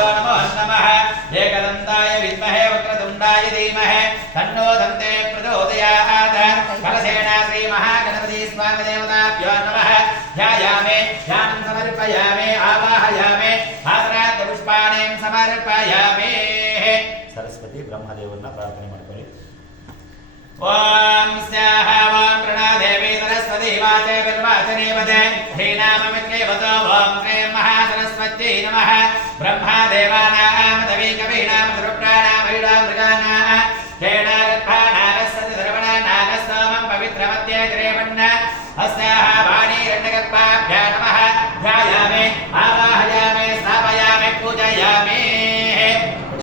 गुरुभ्यो नमो नमः एकदन्ताय विद्महे वक्रतुण्डाय धीमहि तन्नो दन्ते प्रचोदयात् कलशेन श्रीमहागणपति स्वामी देवताभ्यो नमः ध्यायामि ध्यानं समर्पयामि आवाहयामि पात्रार्थ पुष्पाणि समर्पयामि सरस्वती ब्रह्मदेवरನ್ನ ಪ್ರಾರ್ಥನೆ ಮಾಡ್ಕೊಳ್ಳಿ ओम स्याहा ओम प्रणदेवी सरस्वती वाचे विर्वाचने वदे ह्रीनाममित्येवतो ओम श्रीं महासरस्वत्यै नमः ब्रह्मा देवानां देवी कवीनां गुरुप्राणां महिला मृगानां धेनागर्भानागस्सति सर्वणानागस्सोमं पवित्रमत्ये ग्रेवण्ण अस्याहा वाणी रण्यगर्भाभ्यां